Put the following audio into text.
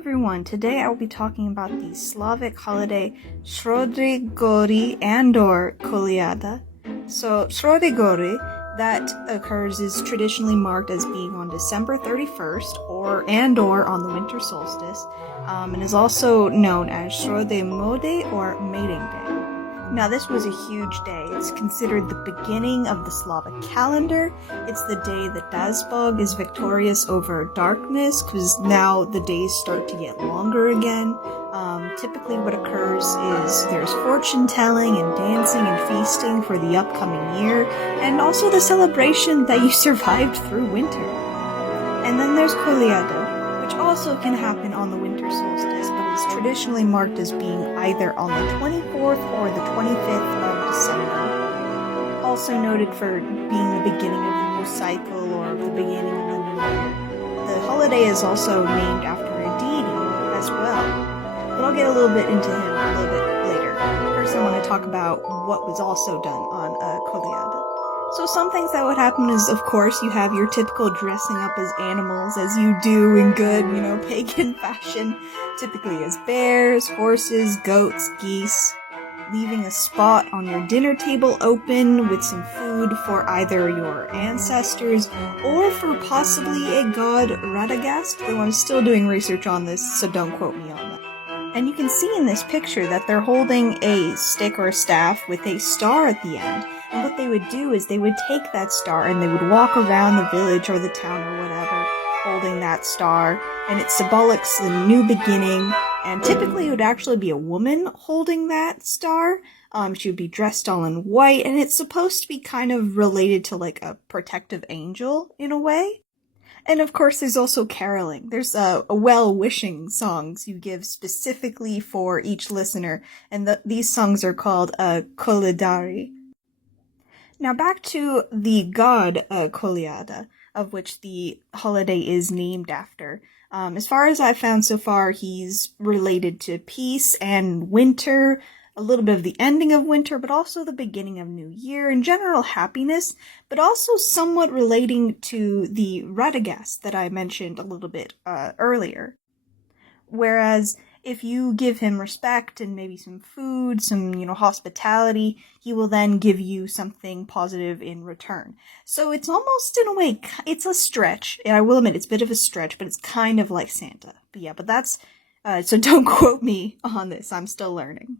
everyone, today I will be talking about the Slavic holiday Srodri Gori and/or Koliada. So Srodri Gori, that occurs, is traditionally marked as being on December 31st or on the winter solstice, and is also known as Srodri Mode or Mating Day. Now, this was a huge day. It's considered the beginning of the Slavic calendar. It's the day that Dazbog is victorious over darkness, because now the days start to get longer again. Typically what occurs is there's fortune telling and dancing and feasting for the upcoming year, and also the celebration that you survived through winter. And then there's Koliada, which also can happen on the winter solstice, but is traditionally marked as being either on the 24th or the 25th of December. Also noted for being the beginning of the new cycle or the beginning of the new year. The holiday is also named after a deity as well, but I'll get a little bit into him a little bit later. First, I want to talk about what was also done on Koliada. So some things that would happen is, of course, you have your typical dressing up as animals, as you do in good, pagan fashion, typically as bears, horses, goats, geese, leaving a spot on your dinner table open with some food for either your ancestors or for possibly a god Radagast, though I'm still doing research on this, so don't quote me on that. And you can see in this picture that they're holding a stick or a staff with a star at the end. And what they would do is they would take that star and they would walk around the village or the town or whatever, holding that star, and it symbolics the new beginning. And typically it would actually be a woman holding that star. She would be dressed all in white, and it's supposed to be kind of related to like a protective angel in a way. And of course there's also caroling. There's a well-wishing songs you give specifically for each listener, and these songs are called Koledari. Now back to the god Koliada, of which the holiday is named after. As far as I've found so far, he's related to peace and winter, a little bit of the ending of winter, but also the beginning of new year and general happiness, but also somewhat relating to the Radagast that I mentioned a little bit earlier. Whereas if you give him respect and maybe some food, some, hospitality, he will then give you something positive in return. So it's almost, in a way, it's a stretch. And I will admit, it's a bit of a stretch, but it's kind of like Santa. But that's, so don't quote me on this. I'm still learning.